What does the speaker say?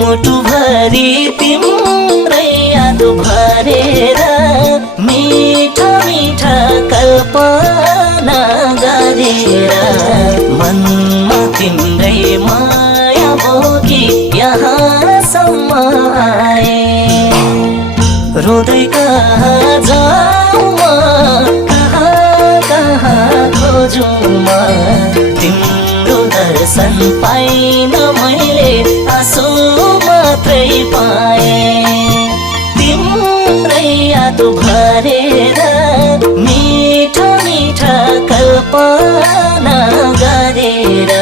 मुटुभरि तिम्रै याद भरेर मिठा मिठा कल्पना गरेर मनमा तिम्रै माया बोकी यहाँसम्म आए। रोदै कहाँ जाऊँ म, कहाँ कहाँ खोजौँ म, तिम्रो दर्शन पाइन मैले, आँसु मात्रै पाएँ। तिम्रै याद भरेर मिठा मिठा कल्पना गरेर